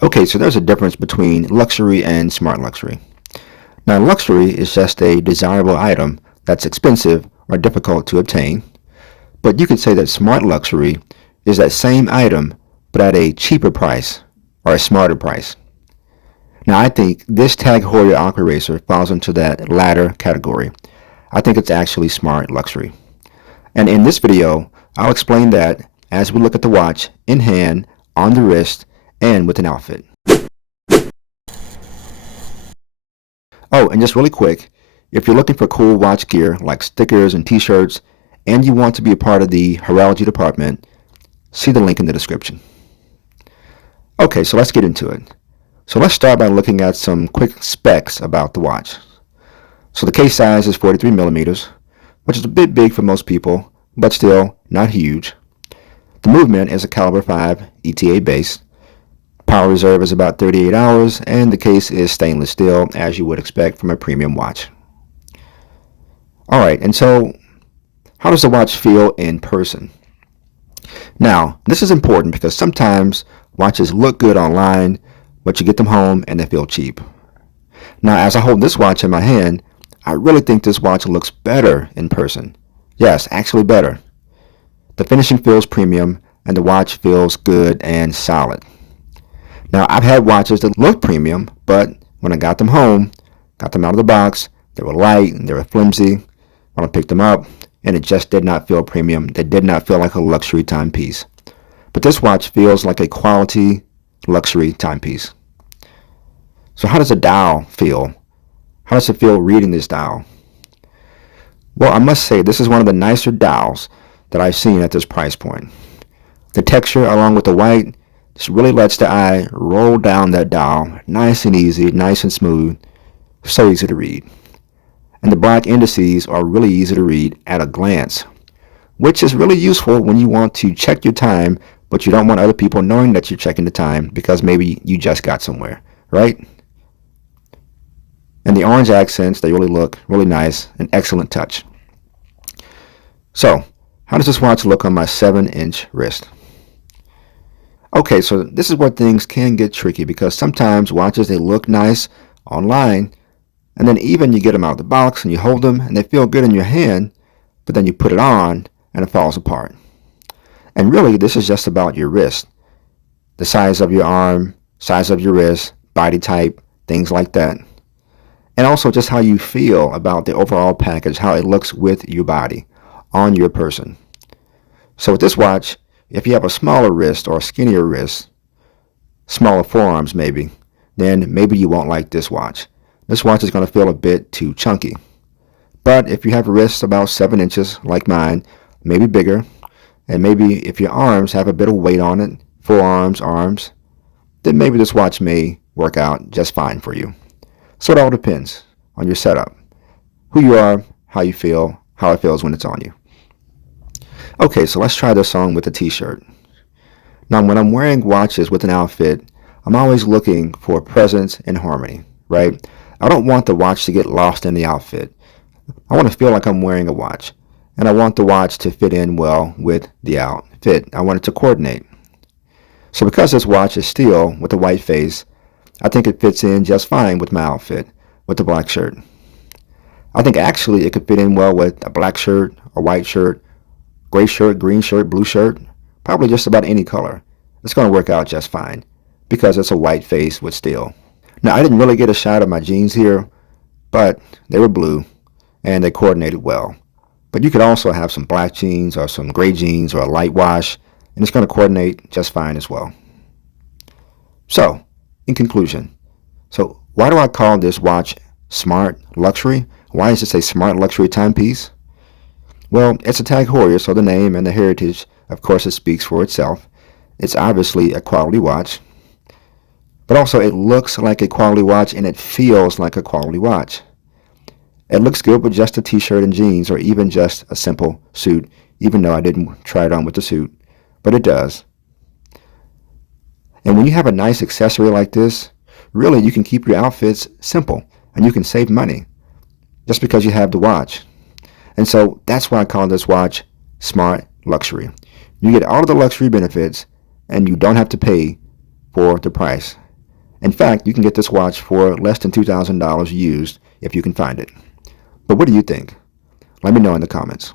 Okay, so there's a difference between luxury and smart luxury. Now, luxury is just a desirable item that's expensive or difficult to obtain, but you could say that smart luxury is that same item but at a cheaper price or a smarter price. Now, I think this Tag Heuer Aquaracer falls into that latter category. I think it's actually smart luxury. And in this video, I'll explain that as we look at the watch in hand, on the wrist, and with an outfit. Oh, and just really quick, if you're looking for cool watch gear like stickers and t-shirts, and you want to be a part of the Horology department, see the link in the description. Okay, so let's get into it. So let's start by looking at some quick specs about the watch. So the case size is 43 millimeters, which is a bit big for most people, but still not huge. The movement is a caliber 5 ETA base. Power reserve is about 38 hours, and the case is stainless steel, as you would expect from a premium watch. Alright, and so how does the watch feel in person? Now, this is important because sometimes watches look good online, but you get them home and they feel cheap. Now, as I hold this watch in my hand, I really think this watch looks better in person. Yes, actually better. The finishing feels premium, and the watch feels good and solid. Now, I've had watches that look premium, but when I got them home, got them out of the box, they were light and they were flimsy when I picked them up, and it just did not feel premium. They did not feel like a luxury timepiece. But this watch feels like a quality luxury timepiece. So how does the dial feel? How does it feel reading this dial? Well, I must say this is one of the nicer dials that I've seen at this price point. The texture along with the white just really lets the eye roll down that dial nice and easy, nice and smooth, so easy to read. And the black indices are really easy to read at a glance, which is really useful when you want to check your time, but you don't want other people knowing that you're checking the time because maybe you just got somewhere, right? And the orange accents, they really look really nice, an excellent touch. So, how does this watch look on my 7-inch wrist? Okay, so this is where things can get tricky because sometimes watches, they look nice online, and then even you get them out of the box and you hold them and they feel good in your hand, but then you put it on and it falls apart. And really, this is just about your wrist. The size of your arm, size of your wrist, body type, things like that. And also just how you feel about the overall package, how it looks with your body, on your person. So with this watch, if you have a smaller wrist or a skinnier wrist, smaller forearms maybe, then maybe you won't like this watch. This watch is going to feel a bit too chunky. But if you have wrists about 7 inches like mine, maybe bigger, and maybe if your arms have a bit of weight on it, forearms, arms, then maybe this watch may work out just fine for you. So it all depends on your setup, who you are, how you feel, how it feels when it's on you. Okay, so let's try this on with a t-shirt. Now, when I'm wearing watches with an outfit, I'm always looking for presence and harmony, right? I don't want the watch to get lost in the outfit. I want to feel like I'm wearing a watch, and I want the watch to fit in well with the outfit. I want it to coordinate. So because this watch is steel with a white face, I think it fits in just fine with my outfit, with the black shirt. I think actually it could fit in well with a black shirt, a white shirt, gray shirt, green shirt, blue shirt, probably just about any color. It's going to work out just fine because it's a white face with steel. Now, I didn't really get a shot of my jeans here, but they were blue and they coordinated well. But you could also have some black jeans or some gray jeans or a light wash, and it's going to coordinate just fine as well. So, in conclusion, so why do I call this watch smart luxury? Why is this a smart luxury timepiece? Well, it's a Tag Heuer, so the name and the heritage, of course, it speaks for itself. It's obviously a quality watch, but also it looks like a quality watch and it feels like a quality watch. It looks good with just a t-shirt and jeans or even just a simple suit, even though I didn't try it on with the suit, but it does. And when you have a nice accessory like this, really you can keep your outfits simple and you can save money just because you have the watch. And so that's why I call this watch smart luxury. You get all of the luxury benefits and you don't have to pay for the price. In fact, you can get this watch for less than $2,000 used if you can find it. But what do you think? Let me know in the comments.